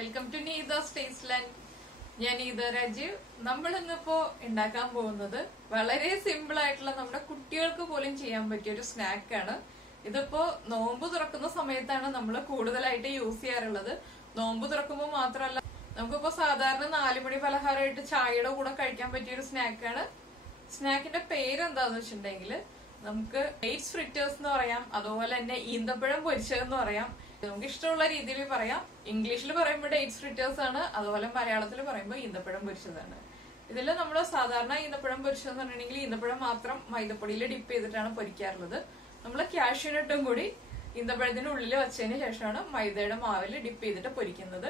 Welcome to Neetha's ടേസ്റ്റ്ലാൻഡ്. ഞാൻ നീത രാജീവ്. നമ്മൾ ഇന്നിപ്പോ ഉണ്ടാക്കാൻ പോകുന്നത് വളരെ സിമ്പിൾ ആയിട്ടുള്ള നമ്മുടെ കുട്ടികൾക്ക് പോലും ചെയ്യാൻ പറ്റിയ ഒരു സ്നാക്കാണ്. ഇതിപ്പോ നോമ്പ് തുറക്കുന്ന സമയത്താണ് നമ്മൾ കൂടുതലായിട്ട് യൂസ് ചെയ്യാറുള്ളത്. നോമ്പ് തുറക്കുമ്പോൾ മാത്രമല്ല, നമുക്കിപ്പോ സാധാരണ 4 മണി പലഹാരമായിട്ട് ചായയുടെ കൂടെ കഴിക്കാൻ പറ്റിയ ഒരു സ്നാക്കാണ്. സ്നാക്കിന്റെ പേര് എന്താന്ന് വെച്ചിട്ടുണ്ടെങ്കിൽ നമുക്ക് ഡേറ്റ്സ് ഫ്രിറ്റേഴ്സ് എന്ന് പറയാം, അതുപോലെ തന്നെ ഈന്തപ്പഴം പൊരിച്ചതെന്ന് പറയാം. നമുക്ക് ഇഷ്ടമുള്ള രീതിയിൽ പറയാം. ഇംഗ്ലീഷിൽ പറയുമ്പോൾ ഡേറ്റ്സ് ഫ്രിറ്റേഴ്സ് ആണ്, അതുപോലെ മലയാളത്തിൽ പറയുമ്പോൾ ഈന്തപ്പഴം പൊരിച്ചതാണ്. ഇതിൽ നമ്മൾ സാധാരണ ഈന്തപ്പഴം പൊരിച്ചതെന്ന് പറഞ്ഞിട്ടുണ്ടെങ്കിൽ ഈന്തപ്പഴം മാത്രം മൈദപ്പൊടിയിൽ ഡിപ്പ് ചെയ്തിട്ടാണ് പൊരിക്കാറുള്ളത്. നമ്മൾ കാഷ്യൂനട്ടും കൂടി ഈന്തപ്പഴത്തിന്റെ ഉള്ളിൽ വെച്ചതിന് ശേഷമാണ് മൈദയുടെ മാവിൽ ഡിപ്പ് ചെയ്തിട്ട് പൊരിക്കുന്നത്.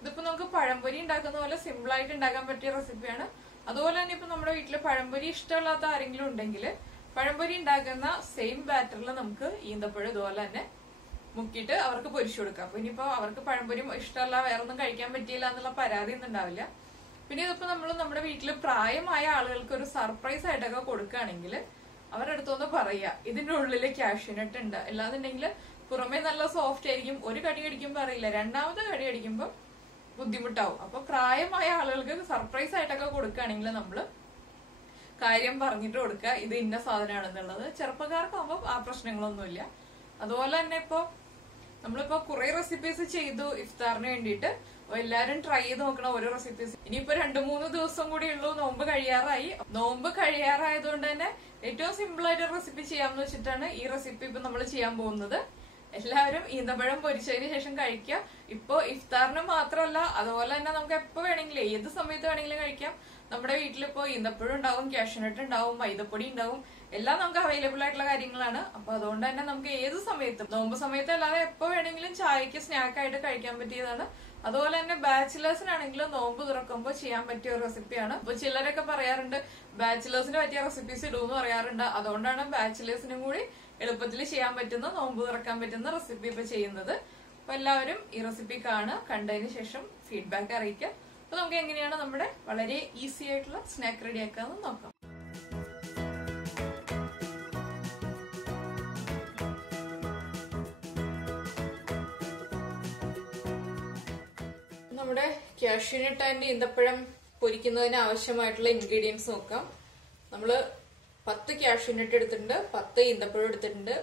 ഇതിപ്പോ നമുക്ക് പഴംപൊരി ഉണ്ടാക്കുന്ന പോലെ സിമ്പിൾ ആയിട്ട് ഉണ്ടാക്കാൻ പറ്റിയ റെസിപ്പിയാണ്. അതുപോലെ തന്നെ ഇപ്പൊ നമ്മുടെ വീട്ടിൽ പഴംപൊരി ഇഷ്ടമില്ലാത്ത ആരെങ്കിലും ഉണ്ടെങ്കിൽ പഴംപൊരി ഉണ്ടാക്കുന്ന സെയിം ബാറ്ററിൽ നമുക്ക് ഈന്തപ്പഴം ഇതുപോലെ തന്നെ മുക്കിയിട്ട് അവർക്ക് പൊരിച്ചു കൊടുക്കാം. അപ്പൊ ഇനിയിപ്പോ അവർക്ക് പഴംപൊരി ഇഷ്ടമല്ല, വേറെ ഒന്നും കഴിക്കാൻ പറ്റിയില്ല എന്നുള്ള പരാതി ഒന്നും ഉണ്ടാവില്ല. പിന്നെ ഇതിപ്പോ നമ്മൾ നമ്മുടെ വീട്ടിൽ പ്രായമായ ആളുകൾക്ക് ഒരു സർപ്രൈസ് ആയിട്ടൊക്കെ കൊടുക്കുകയാണെങ്കിൽ അവരുടെ അടുത്തൊന്ന് പറയുക, ഇതിന്റെ ഉള്ളിൽ കാഷ്യൂനട്ട് ഉണ്ട്, അല്ലാന്നുണ്ടെങ്കിൽ പുറമേ നല്ല സോഫ്റ്റ് ആയിരിക്കും, ഒരു കടി കടിക്കുമ്പോ അറിയില്ല, രണ്ടാമത്തെ കടി കടിക്കുമ്പോ ബുദ്ധിമുട്ടാവും. അപ്പൊ പ്രായമായ ആളുകൾക്ക് സർപ്രൈസ് ആയിട്ടൊക്കെ കൊടുക്കുകയാണെങ്കിൽ നമ്മള് കാര്യം പറഞ്ഞിട്ട് കൊടുക്കുക, ഇത് ഇന്ന സാധനമാണെന്നുള്ളത്. ചെറുപ്പക്കാർക്കാവുമ്പോ ആ പ്രശ്നങ്ങളൊന്നുമില്ല. അതുപോലെ തന്നെ നമ്മളിപ്പോ കുറെ റെസിപ്പീസ് ചെയ്തു ഇഫ്താറിന് വേണ്ടിയിട്ട്. എല്ലാരും ട്രൈ ചെയ്ത് നോക്കണം ഓരോ റെസിപ്പീസ്. ഇനിയിപ്പോ 2-3 ദിവസം കൂടി ഉള്ളൂ, നോമ്പ് കഴിയാറായി. നോമ്പ് കഴിയാറായതുകൊണ്ട് തന്നെ ഏറ്റവും സിമ്പിൾ ആയിട്ട് റെസിപ്പി ചെയ്യാമെന്ന് വെച്ചിട്ടാണ് ഈ റെസിപ്പി ഇപ്പൊ നമ്മൾ ചെയ്യാൻ പോകുന്നത്. എല്ലാവരും ഈന്തപ്പഴം പൊരിച്ചതിന് ശേഷം കഴിക്കുക. ഇപ്പൊ ഇഫ്താറിന് മാത്രമല്ല, അതുപോലെ തന്നെ നമുക്ക് എപ്പോ വേണമെങ്കിലും ഏത് സമയത്ത് വേണമെങ്കിലും കഴിക്കാം. നമ്മുടെ വീട്ടിലിപ്പോ ഈന്തപ്പഴം ഉണ്ടാവും, കാഷ്യൂനട്ട് ഉണ്ടാവും, മൈദപ്പൊടി ഉണ്ടാവും, എല്ലാം നമുക്ക് അവൈലബിൾ ആയിട്ടുള്ള കാര്യങ്ങളാണ്. അപ്പൊ അതുകൊണ്ട് തന്നെ നമുക്ക് ഏത് സമയത്തും, നോമ്പ് സമയത്ത് അല്ലാതെ എപ്പോ വേണമെങ്കിലും ചായക്ക് സ്നാക്കായിട്ട് കഴിക്കാൻ പറ്റിയതാണ്. അതുപോലെ തന്നെ ബാച്ചിലേഴ്സിനാണെങ്കിലും നോമ്പ് തുറക്കുമ്പോൾ ചെയ്യാൻ പറ്റിയ ഒരു റെസിപ്പിയാണ്. അപ്പൊ ചിലരൊക്കെ പറയാറുണ്ട് ബാച്ചിലേഴ്സിന് പറ്റിയ റെസിപ്പീസ് ഇടുമെന്ന് പറയാറുണ്ട്. അതുകൊണ്ടാണ് ബാച്ചിലേഴ്സിനും കൂടി എളുപ്പത്തിൽ ചെയ്യാൻ പറ്റുന്ന, നോമ്പ് തുറക്കാൻ പറ്റുന്ന റെസിപ്പി ഇപ്പൊ ചെയ്യുന്നത്. അപ്പൊ എല്ലാവരും ഈ റെസിപ്പി കണ്ടതിന് ശേഷം ഫീഡ്ബാക്ക് അറിയിക്കുക. അപ്പൊ നമുക്ക് എങ്ങനെയാണ് നമ്മുടെ വളരെ ഈസി ആയിട്ടുള്ള സ്നാക്ക് റെഡിയാക്കാമെന്ന് നോക്കാം. നമ്മുടെ കാഷ്യൂനട്ട് ആൻഡ് ഈന്തപ്പഴം പൊരിക്കുന്നതിന് ആവശ്യമായിട്ടുള്ള ഇൻഗ്രീഡിയൻസ് നോക്കാം. നമ്മള് 10 കാഷ്യൂനട്ട് എടുത്തിട്ടുണ്ട്, 10 ഈന്തപ്പഴം എടുത്തിട്ടുണ്ട്,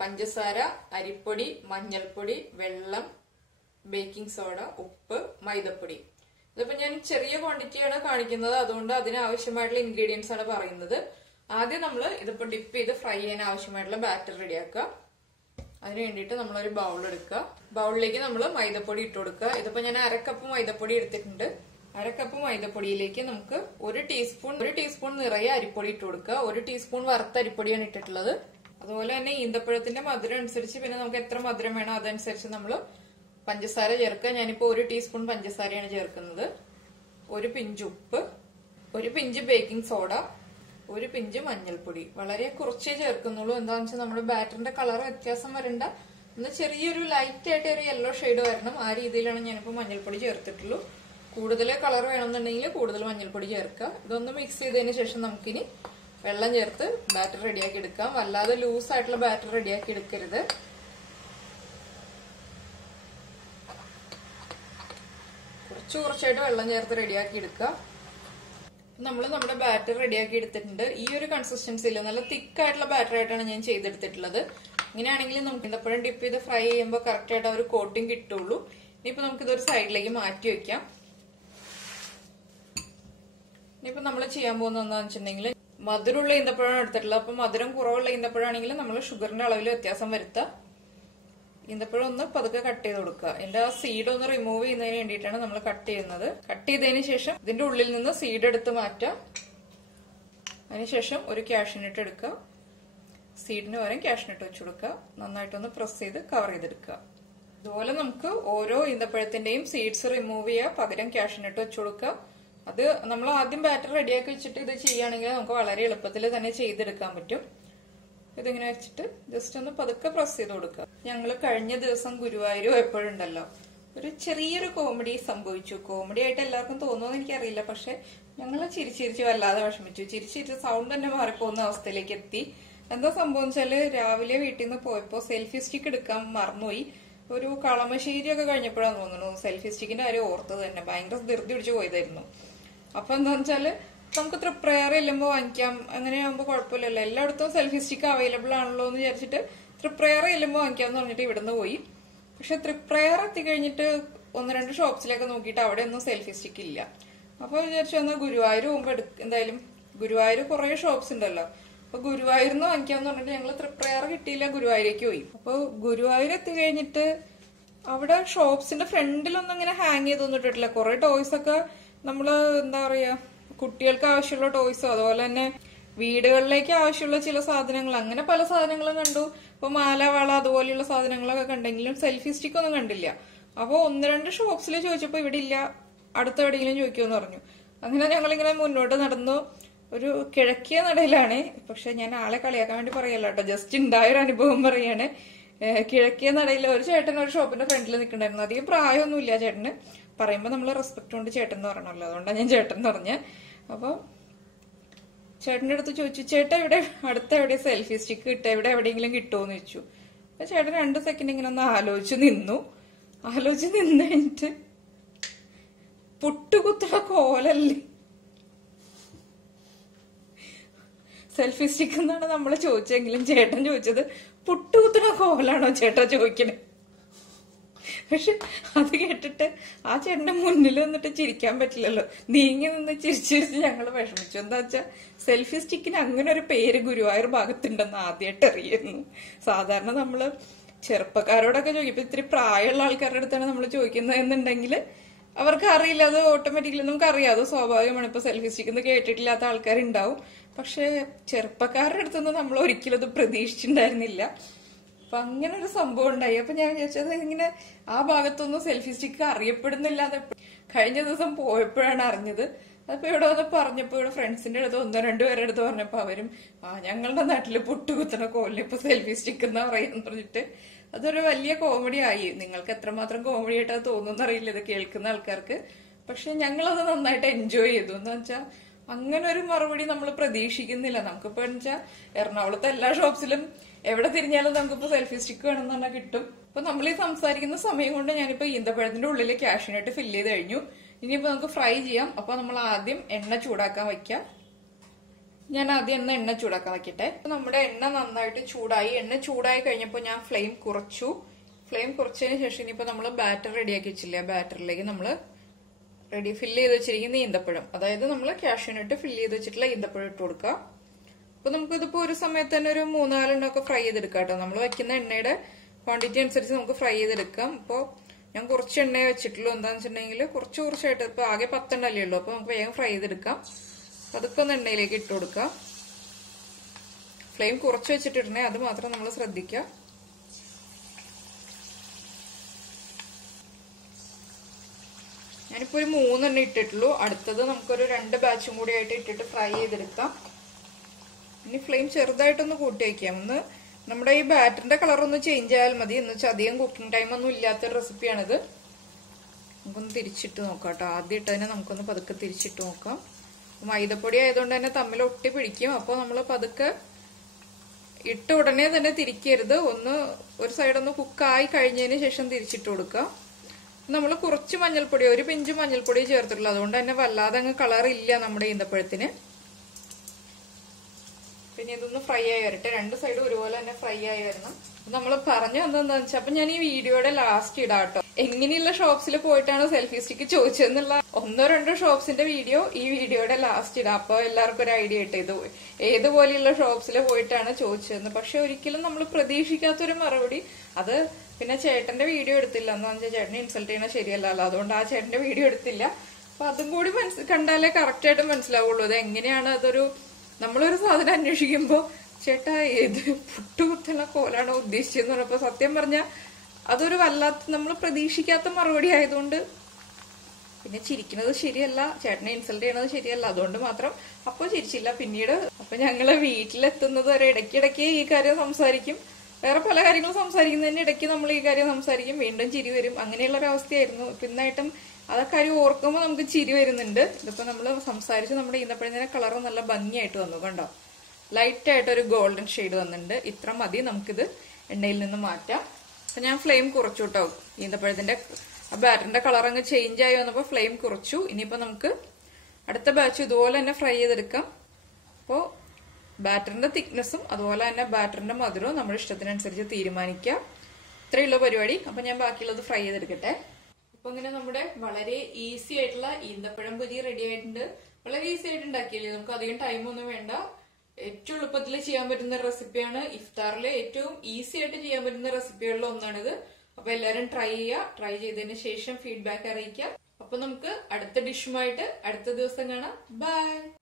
പഞ്ചസാര, അരിപ്പൊടി, മഞ്ഞൾപ്പൊടി, വെള്ളം, ബേക്കിംഗ് സോഡ, ഉപ്പ്, മൈദപ്പൊടി. ഇതിപ്പോ ഞാൻ ചെറിയ ക്വാണ്ടിറ്റിയാണ് കാണിക്കുന്നത്, അതുകൊണ്ട് അതിനാവശ്യമായിട്ടുള്ള ഇൻഗ്രീഡിയൻസ് ആണ് പറയുന്നത്. ആദ്യം നമ്മൾ ഇതിപ്പോ ഡിപ്പ് ചെയ്ത് ഫ്രൈ ചെയ്യാൻ ആവശ്യമായിട്ടുള്ള ബാറ്റർ റെഡിയാക്കുക. അതിന് വേണ്ടിയിട്ട് നമ്മളൊരു ബൗൾ എടുക്കുക. ബൗളിലേക്ക് നമ്മൾ മൈദപ്പൊടി ഇട്ട് കൊടുക്കുക. ഇതിപ്പോ ഞാൻ 1/2 കപ്പ് മൈദപ്പൊടി എടുത്തിട്ടുണ്ട്. 1/2 കപ്പ് മൈദപ്പൊടിയിലേക്ക് നമുക്ക് 1 ടീസ്പൂൺ നിറയെ അരിപ്പൊടി ഇട്ട് കൊടുക്കുക. 1 ടീസ്പൂൺ വറുത്ത അരിപ്പൊടിയാണ് ഇട്ടിട്ടുള്ളത്. അതുപോലെ തന്നെ ഈന്തപ്പഴത്തിന്റെ മധുരം അനുസരിച്ച്, പിന്നെ നമുക്ക് എത്ര മധുരം വേണോ അതനുസരിച്ച് നമ്മൾ പഞ്ചസാര ചേർക്കുക. ഞാനിപ്പോ 1 ടീസ്പൂൺ പഞ്ചസാരയാണ് ചേർക്കുന്നത്. 1 പിഞ്ച് ഉപ്പ്, 1 പിഞ്ച് ബേക്കിംഗ് സോഡ, 1 പിഞ്ച് മഞ്ഞൾപ്പൊടി. വളരെ കുറച്ചേ ചേർക്കുന്നുള്ളൂ. എന്താണെന്ന് വെച്ചാൽ നമ്മുടെ ബാറ്ററിന്റെ കളർ വ്യത്യാസം വരണ്ട, ഒന്ന് ചെറിയൊരു ലൈറ്റ് ആയിട്ട് ഒരു യെല്ലോ ഷെയ്ഡ് വരണം. ആ രീതിയിലാണ് ഞാനിപ്പോ മഞ്ഞൾപ്പൊടി ചേർത്തിട്ടുള്ളൂ. കൂടുതൽ കളർ വേണമെന്നുണ്ടെങ്കിൽ കൂടുതൽ മഞ്ഞൾപ്പൊടി ചേർക്കുക. ഇതൊന്ന് മിക്സ് ചെയ്തതിന് ശേഷം നമുക്കിനി വെള്ളം ചേർത്ത് ബാറ്റർ റെഡിയാക്കി എടുക്കാം. വല്ലാതെ ലൂസ് ആയിട്ടുള്ള ബാറ്റർ റെഡിയാക്കി എടുക്കരുത്. കുറച്ചായിട്ട് വെള്ളം ചേർത്ത് റെഡിയാക്കി എടുക്കുക. നമ്മൾ നമ്മുടെ ബാറ്റർ റെഡിയാക്കി എടുത്തിട്ടുണ്ട്. ഈ ഒരു കൺസിസ്റ്റൻസിയിൽ നല്ല തിക്കായിട്ടുള്ള ബാറ്റർ ആയിട്ടാണ് ഞാൻ ചെയ്തെടുത്തിട്ടുള്ളത്. ഇങ്ങനെയാണെങ്കിൽ നമുക്ക് ഈന്തപ്പഴം ഡിപ്പ് ചെയ്ത് ഫ്രൈ ചെയ്യുമ്പോൾ കറക്റ്റ് ആയിട്ട് ആ ഒരു കോട്ടിങ് കിട്ടുള്ളൂ. ഇനിയിപ്പോ നമുക്കിതൊരു സൈഡിലേക്ക് മാറ്റി വെക്കാം. ഇനിയിപ്പോ നമ്മൾ ചെയ്യാൻ പോകുന്നത് എന്താണെന്ന് വെച്ചിട്ടുണ്ടെങ്കിൽ മധുരമുള്ള ഈന്തപ്പഴമാണ് എടുത്തിട്ടുള്ളത്. അപ്പൊ മധുരം കുറവുള്ള ഈന്തപ്പഴമാണെങ്കിൽ നമ്മൾ ഷുഗറിന്റെ അളവിൽ വ്യത്യാസം വരുത്തുക. ഈന്തപ്പഴം ഒന്ന് പതുക്കെ കട്ട് ചെയ്ത് കൊടുക്കുക. ഇതിന്റെ ആ സീഡ് ഒന്ന് റിമൂവ് ചെയ്യുന്നതിന് വേണ്ടിയിട്ടാണ് നമ്മൾ കട്ട് ചെയ്യുന്നത്. കട്ട് ചെയ്തതിന് ശേഷം ഇതിന്റെ ഉള്ളിൽ നിന്ന് സീഡ് എടുത്ത് മാറ്റാം. അതിനുശേഷം ഒരു കാഷ്യൂനട്ട് എടുക്കുക. സീഡിന് പകരം കാഷ്യൂനട്ട് വെച്ച് കൊടുക്കുക. നന്നായിട്ടൊന്ന് പ്രസ് ചെയ്ത് കവർ ചെയ്തെടുക്കുക. അതുപോലെ നമുക്ക് ഓരോ ഈന്തപ്പഴത്തിന്റെയും സീഡ്സ് റിമൂവ് ചെയ്യുക, പകരം കാഷ്യൂനട്ട് വെച്ച് കൊടുക്കുക. അത് നമ്മൾ ആദ്യം ബാറ്റർ റെഡിയാക്കി വെച്ചിട്ട് ഇത് ചെയ്യുകയാണെങ്കിൽ നമുക്ക് വളരെ എളുപ്പത്തിൽ തന്നെ ചെയ്തെടുക്കാൻ പറ്റും. ഇതിങ്ങനെ വെച്ചിട്ട് ജസ്റ്റ് ഒന്ന് പതുക്കെ പ്രസ് ചെയ്ത് കൊടുക്കുക. ഞങ്ങൾ കഴിഞ്ഞ ദിവസം ഗുരുവായൂർ എപ്പോഴുണ്ടല്ലോ ഒരു ചെറിയൊരു കോമഡി സംഭവിച്ചു. കോമഡി ആയിട്ട് എല്ലാവർക്കും തോന്നുമെന്ന് എനിക്കറിയില്ല, പക്ഷെ ഞങ്ങൾ ചിരിച്ചിരിച്ച് വല്ലാതെ വിഷമിച്ചു. ചിരിച്ചിരിച്ച് സൗണ്ട് തന്നെ മാറിപ്പോകുന്ന അവസ്ഥയിലേക്ക് എത്തി. എന്താ സംഭവം വെച്ചാല് രാവിലെ വീട്ടിൽ നിന്ന് പോയപ്പോ സെൽഫി സ്റ്റിക്ക് എടുക്കാൻ മറന്നുപോയി. ഒരു കളമശ്ശേരി ഒക്കെ കഴിഞ്ഞപ്പോഴാണ് തോന്നുന്നു സെൽഫി സ്റ്റിക്കിന്റെ കാര്യം ഓർത്തത് തന്നെ. ഭയങ്കര ധൃതി പിടിച്ച് പോയതായിരുന്നു. അപ്പൊ എന്താന്ന് വെച്ചാല് നമുക്ക് തൃപ്രയർ ചെല്ലുമ്പോ വാങ്ങിക്കാം, അങ്ങനെയാകുമ്പോ കുഴപ്പമില്ലല്ലോ, എല്ലായിടത്തും സെൽഫി സ്റ്റിക്ക് അവൈലബിൾ ആണല്ലോ എന്ന് വിചാരിച്ചിട്ട് തൃപ്രയർ ചെല്ലുമ്പോ വാങ്ങിക്കാന്ന് പറഞ്ഞിട്ട് ഇവിടുന്ന് പോയി. പക്ഷെ തൃപ്രയർ എത്തിക്കഴിഞ്ഞിട്ട് 1-2 ഷോപ്സിലൊക്കെ നോക്കിയിട്ട് അവിടെ ഒന്നും സെൽഫി സ്റ്റിക്ക് ഇല്ല. അപ്പൊ വിചാരിച്ചു എന്നാൽ ഗുരുവായൂർ പോകുമ്പോ എന്തായാലും ഗുരുവായൂർ കുറെ ഷോപ്സ് ഉണ്ടല്ലോ, അപ്പൊ ഗുരുവായൂരിന്ന് വാങ്ങിക്കാന്ന് പറഞ്ഞിട്ട് ഞങ്ങള് തൃപ്രയർ കിട്ടിയില്ല, ഗുരുവായൂരേക്ക് പോയി. അപ്പൊ ഗുരുവായൂർ എത്തിക്കഴിഞ്ഞിട്ട് അവിടെ ഷോപ്സിന്റെ ഫ്രണ്ടിലൊന്നും ഇങ്ങനെ ഹാങ് ചെയ്തൊന്നും ഇട്ടിട്ടില്ല. കുറെ ടോയ്സ് ഒക്കെ നമ്മള് എന്താ പറയാ കുട്ടികൾക്ക് ആവശ്യമുള്ള ടോയ്സോ അതുപോലെ തന്നെ വീടുകളിലേക്ക് ആവശ്യമുള്ള ചില സാധനങ്ങൾ, അങ്ങനെ പല സാധനങ്ങളും കണ്ടു. ഇപ്പൊ മാല വള അതുപോലെയുള്ള സാധനങ്ങളൊക്കെ കണ്ടെങ്കിലും സെൽഫി സ്റ്റിക്ക് ഒന്നും കണ്ടില്ല. അപ്പൊ 1-2 ഷോപ്സിൽ ചോദിച്ചപ്പോ ഇവിടെ ഇല്ല, അടുത്ത എവിടെയെങ്കിലും ചോദിക്കുമെന്ന് പറഞ്ഞു. അങ്ങനെ ഞങ്ങളിങ്ങനെ മുന്നോട്ട് നടന്നു. ഒരു കിഴക്കിയ നടയിലാണ്, പക്ഷെ ഞാൻ ആളെ കളിയാക്കാൻ വേണ്ടി പറയല്ല കേട്ടോ, ജസ്റ്റ് ഉണ്ടായൊരു അനുഭവം പറയാണ്. കിഴക്കിയ നടയിൽ ഒരു ചേട്ടൻ ഒരു ഷോപ്പിന്റെ ഫ്രണ്ടിൽ നിൽക്കണ്ടായിരുന്നു. അധികം പ്രായമൊന്നുമില്ല ചേട്ടന്, പറയുമ്പോ നമ്മള് റെസ്പെക്ട് കൊണ്ട് ചേട്ടൻ എന്ന് പറയണല്ലോ, അതുകൊണ്ടാണ് ഞാൻ ചേട്ടൻ എന്ന് പറഞ്ഞ. അപ്പൊ ചേട്ടന്റെ അടുത്ത് ചോദിച്ചു, ചേട്ടാ ഇവിടെ അടുത്ത എവിടെ സെൽഫി സ്റ്റിക്ക് കിട്ടുക, ഇവിടെ എവിടെയെങ്കിലും കിട്ടുമോന്ന് ചോദിച്ചു. അപ്പൊ ചേട്ടൻ 2 സെക്കൻഡ് ഇങ്ങനെ ഒന്ന് ആലോചിച്ച് നിന്ന് കഴിഞ്ഞിട്ട് പുട്ടുകുത്തുള്ള കോലല്ലേ സെൽഫി സ്റ്റിക്ക് എന്നാണ് നമ്മള് ചോദിച്ചെങ്കിലും ചേട്ടൻ ചോദിച്ചത് പുട്ടുകുത്തുന്ന കോലാണോ ചേട്ടാ ചോദിക്കണേ. പക്ഷെ അത് കേട്ടിട്ട് ആ ചേട്ടന്റെ മുന്നിൽ വന്നിട്ട് ചിരിക്കാൻ പറ്റില്ലല്ലോ, നീങ്ങി നിന്ന് ചിരിച്ചിരിച്ച് ഞങ്ങള് വിഷമിച്ചു. എന്താ വെച്ചാ സെൽഫി സ്റ്റിക്കിന് അങ്ങനെ ഒരു പേര് ഗുരുവായൂർ ഭാഗത്തുണ്ടെന്ന് ആദ്യമായിട്ട് അറിയുന്നു. സാധാരണ നമ്മള് ചെറുപ്പക്കാരോടൊക്കെ ചോദിക്കും, ഇപ്പൊ ഇത്തിരി പ്രായമുള്ള ആൾക്കാരുടെ അടുത്താണ് നമ്മൾ ചോദിക്കുന്നത് എന്നുണ്ടെങ്കിൽ അവർക്ക് അറിയില്ല, അത് ഓട്ടോമാറ്റിക്കലി നമുക്കറിയാം, അത് സ്വാഭാവികമാണ്. ഇപ്പൊ സെൽഫി സ്റ്റിക്ക് കേട്ടിട്ടില്ലാത്ത ആൾക്കാരുണ്ടാവും. പക്ഷെ ചെറുപ്പക്കാരുടെ അടുത്തൊന്നും നമ്മൾ ഒരിക്കലും അത് പ്രതീക്ഷിച്ചിട്ടുണ്ടായിരുന്നില്ല. അപ്പൊ അങ്ങനെ ഒരു സംഭവം ഉണ്ടായി. അപ്പൊ ഞാൻ വിചാരിച്ചത് ഇങ്ങനെ ആ ഭാഗത്തൊന്നും സെൽഫി സ്റ്റിക്ക് അറിയപ്പെടുന്നില്ല. കഴിഞ്ഞ ദിവസം പോയപ്പോഴാണ് അറിഞ്ഞത്. അപ്പൊ ഇവിടെ വന്ന് പറഞ്ഞപ്പോ ഇവിടെ ഫ്രണ്ട്സിന്റെ അടുത്ത് 1-2 പേരുടെ അടുത്ത് പറഞ്ഞപ്പോ അവരും ഞങ്ങളുടെ നാട്ടില് പുട്ടുകുത്തണ കോലിന് ഇപ്പൊ സെൽഫി സ്റ്റിക്ക് എന്നാ പറയാന്ന് പറഞ്ഞിട്ട് അതൊരു വലിയ കോമഡി ആയി. നിങ്ങൾക്ക് എത്രമാത്രം കോമഡി ആയിട്ട് അത് തോന്നുന്നു അറിയില്ല ഇത് കേൾക്കുന്ന ആൾക്കാർക്ക്. പക്ഷെ ഞങ്ങളത് നന്നായിട്ട് എൻജോയ് ചെയ്തു. എന്ന് വെച്ചാൽ അങ്ങനെ ഒരു മറുപടി നമ്മൾ പ്രതീക്ഷിക്കുന്നില്ല. നമുക്കിപ്പോ വെച്ചാൽ എറണാകുളത്തെ എല്ലാ ഷോപ്സിലും എവിടെ തിരിഞ്ഞാലും നമുക്കിപ്പോ സെൽഫി സ്റ്റിക്ക് വേണമെന്ന് പറഞ്ഞാൽ കിട്ടും. അപ്പൊ നമ്മൾ ഈ സംസാരിക്കുന്ന സമയം കൊണ്ട് ഞാനിപ്പോ ഈന്തപ്പഴത്തിന്റെ ഉള്ളിൽ കാഷ്യൂനട്ട് ഫില്ല് ചെയ്ത് കഴിഞ്ഞു. ഇനിയിപ്പോ നമുക്ക് ഫ്രൈ ചെയ്യാം. അപ്പൊ നമ്മൾ ആദ്യം എണ്ണ ചൂടാക്കാൻ വെക്കാം. ഞാൻ ആദ്യം എണ്ണ ചൂടാക്കാൻ വെക്കട്ടെ. നമ്മുടെ എണ്ണ നന്നായിട്ട് ചൂടായി. എണ്ണ ചൂടായി കഴിഞ്ഞപ്പോ ഞാൻ ഫ്ലെയിം കുറച്ചു. ഫ്ലെയിം കുറച്ചതിന് ശേഷം ഇനിയിപ്പോ നമ്മൾ ബാറ്റർ റെഡിയാക്കി വെച്ചില്ലേ, ബാറ്ററിലേക്ക് നമ്മള് ഫില്ല് ചെയ്ത് വെച്ചിരിക്കുന്ന ഈന്തപ്പഴം, അതായത് നമ്മൾ കാഷ്യൂനട്ട് ഫില്ല് ചെയ്ത് വെച്ചിട്ടുള്ള ഈന്തപ്പഴം ഇട്ട് കൊടുക്കുക. അപ്പൊ നമുക്കിതിപ്പോ ഒരു സമയത്ത് തന്നെ ഒരു 3-4 എണ്ണമൊക്കെ ഫ്രൈ ചെയ്തെടുക്കാം കേട്ടോ. നമ്മൾ വെക്കുന്ന എണ്ണയുടെ ക്വാണ്ടിറ്റി അനുസരിച്ച് നമുക്ക് ഫ്രൈ ചെയ്തെടുക്കാം. അപ്പൊ ഞാൻ കുറച്ച് എണ്ണയെ വെച്ചിട്ടുള്ളൂ. എന്താന്ന് വെച്ചിട്ടുണ്ടെങ്കിൽ കുറച്ചായിട്ട് ഇപ്പൊ ആകെ 10 എണ്ണല്ലേ ഉള്ളൂ. അപ്പൊ നമുക്ക് വേഗം ഫ്രൈ ചെയ്തെടുക്കാം. അതൊക്കെ ഒന്ന് എണ്ണയിലേക്ക് ഇട്ട് കൊടുക്കാം. ഫ്ലെയിം കുറച്ച് വെച്ചിട്ടിടണേ, അത് മാത്രം നമ്മൾ ശ്രദ്ധിക്കുക. ഞാനിപ്പോ ഒരു 3 എണ്ണ ഇട്ടിട്ടുള്ളൂ. അടുത്തത് നമുക്കൊരു 2 ബാച്ചും കൂടി ആയിട്ട് ഇട്ടിട്ട് ഫ്രൈ ചെയ്തെടുക്കാം. ഇനി ഫ്ലെയിം ചെറുതായിട്ടൊന്ന് കൂട്ടി വയ്ക്കാം. ഒന്ന് നമ്മുടെ ഈ ബാറ്ററിന്റെ കളർ ഒന്ന് ചേഞ്ച് ആയാൽ മതി. എന്ന് വെച്ചാൽ അധികം കുക്കിംഗ് ടൈം ഒന്നും ഇല്ലാത്തൊരു റെസിപ്പിയാണിത്. നമുക്കൊന്ന് തിരിച്ചിട്ട് നോക്കാം കേട്ടോ. ആദ്യം ഇട്ടതിനെ നമുക്കൊന്ന് പതുക്കെ തിരിച്ചിട്ട് നോക്കാം. മൈദപ്പൊടി ആയതുകൊണ്ട് തന്നെ തമ്മിൽ ഒട്ടി പിടിക്കും. അപ്പോൾ നമ്മൾ പതുക്കെ ഇട്ട ഉടനെ തന്നെ തിരിക്കരുത്. ഒരു സൈഡൊന്ന് കുക്കായി കഴിഞ്ഞതിന് ശേഷം തിരിച്ചിട്ട് കൊടുക്കുക. നമ്മൾ കുറച്ച് മഞ്ഞൾപ്പൊടി, ഒരു പിഞ്ച് മഞ്ഞൾപ്പൊടി ചേർത്തിട്ടുള്ളൂ. അതുകൊണ്ട് തന്നെ വല്ലാതെ അങ്ങ് കളർ ഇല്ല നമ്മുടെ ഈന്തപ്പഴത്തിന്. പിന്നെ ഇതൊന്ന് ഫ്രൈ ആയി വരട്ടെ. 2 സൈഡും ഒരുപോലെ തന്നെ ഫ്രൈ ആയി വരണം. നമ്മൾ പറഞ്ഞു എന്താന്ന് വെച്ചാൽ അപ്പൊ ഞാൻ ഈ വീഡിയോയുടെ ലാസ്റ്റ് ഇടാം കേട്ടോ. എങ്ങനെയുള്ള ഷോപ്സിൽ പോയിട്ടാണ് സെൽഫി സ്റ്റിക്ക് ചോദിച്ചതെന്നുള്ള 1-2 ഷോപ്സിന്റെ വീഡിയോ ഈ വീഡിയോയുടെ ലാസ്റ്റ് ഇടാം. അപ്പൊ എല്ലാവർക്കും ഒരു ഐഡിയ കിട്ടും ഏതുപോലെയുള്ള ഷോപ്സിൽ പോയിട്ടാണ് ചോദിച്ചതെന്ന്. പക്ഷെ ഒരിക്കലും നമ്മൾ പ്രതീക്ഷിക്കാത്തൊരു മറുപടി. അത് പിന്നെ ചേട്ടന്റെ വീഡിയോ എടുത്തില്ല. എന്താണെന്ന് വെച്ചാൽ ചേട്ടനെ ഇൻസൾട്ട് ചെയ്യണത് ശരിയല്ലല്ലോ, അതുകൊണ്ട് ആ ചേട്ടന്റെ വീഡിയോ എടുത്തില്ല. അപ്പൊ അതും കൂടി കണ്ടാലേ കറക്റ്റ് ആയിട്ട് മനസ്സിലാവുള്ളൂ ഇത് എങ്ങനെയാണ്. നമ്മളൊരു സാധനം അന്വേഷിക്കുമ്പോ ചേട്ടാ ഏത് പുട്ടുകുത്തുന്ന കോലാണോ ഉദ്ദേശിച്ചതെന്ന് പറഞ്ഞപ്പോ സത്യം പറഞ്ഞാൽ അതൊരു വല്ലാത്ത നമ്മൾ പ്രതീക്ഷിക്കാത്ത മറുപടി ആയതുകൊണ്ട് പിന്നെ ചിരിക്കുന്നത് ശരിയല്ല, ചേട്ടനെ ഇൻസൾട്ട് ചെയ്യണത് ശരിയല്ല, അതുകൊണ്ട് മാത്രം അപ്പൊ ചിരിച്ചില്ല. പിന്നീട് അപ്പൊ ഞങ്ങള് വീട്ടിലെത്തുന്നത് വരെ ഇടയ്ക്കിടയ്ക്ക് ഈ കാര്യം സംസാരിക്കും. വേറെ പല കാര്യങ്ങളും സംസാരിക്കുന്നതിന് ഇടയ്ക്ക് നമ്മൾ ഈ കാര്യം സംസാരിക്കും, വീണ്ടും ചിരി വരും. അങ്ങനെയുള്ള ഒരു അവസ്ഥയായിരുന്നു. പിന്നായിട്ടും അതൊക്കെ കാര്യം ഓർക്കുമ്പോൾ നമുക്ക് ചിരി വരുന്നുണ്ട്. ഇതിപ്പോ നമ്മൾ സംസാരിച്ച് നമ്മുടെ ഈന്തപ്പഴത്തിന്റെ കളർ നല്ല ഭംഗിയായിട്ട് വന്നു. കണ്ടോ, ലൈറ്റ് ആയിട്ട് ഒരു ഗോൾഡൻ ഷെയ്ഡ് വന്നിട്ടുണ്ട്. ഇത്ര മതി, നമുക്കിത് എണ്ണയിൽ നിന്ന് മാറ്റാം. അപ്പൊ ഞാൻ ഫ്ലെയിം കുറച്ചു കേട്ടോ. ഈന്തപ്പഴത്തിന്റെ ബാറ്ററിന്റെ കളർ അങ്ങ് ചേഞ്ച് ആയി വന്നപ്പോ ഫ്ലെയിം കുറച്ചു. ഇനിയിപ്പോ നമുക്ക് അടുത്ത ബാച്ച് ഇതുപോലെ തന്നെ ഫ്രൈ ചെയ്തെടുക്കാം. അപ്പോ ബാറ്ററിന്റെ തിക്നെസ്സും അതുപോലെ തന്നെ ബാറ്ററിന്റെ മധുരവും നമ്മുടെ ഇഷ്ടത്തിനനുസരിച്ച് തീരുമാനിക്കാം. ഇത്രയുള്ള പരിപാടി. അപ്പൊ ഞാൻ ബാക്കിയുള്ളത് ഫ്രൈ ചെയ്തെടുക്കട്ടെ. അപ്പൊ ഇങ്ങനെ നമ്മുടെ വളരെ ഈസി ആയിട്ടുള്ള ഈന്തപ്പഴം പൊരി റെഡി ആയിട്ടുണ്ട്. വളരെ ഈസി ആയിട്ട് ഉണ്ടാക്കിയില്ലേ, നമുക്ക് അധികം ടൈം ഒന്നും വേണ്ട. ഏറ്റവും എളുപ്പത്തിൽ ചെയ്യാൻ പറ്റുന്ന റെസിപ്പിയാണ്. ഇഫ്താറിലെ ഏറ്റവും ഈസി ആയിട്ട് ചെയ്യാൻ പറ്റുന്ന റെസിപ്പികളിൽ ഒന്നാണിത്. അപ്പൊ എല്ലാരും ട്രൈ ചെയ്യുക. ട്രൈ ചെയ്തതിന് ശേഷം ഫീഡ്ബാക്ക് അറിയിക്കാം. അപ്പൊ നമുക്ക് അടുത്ത ഡിഷുമായിട്ട് അടുത്ത ദിവസം കാണാം. ബൈ.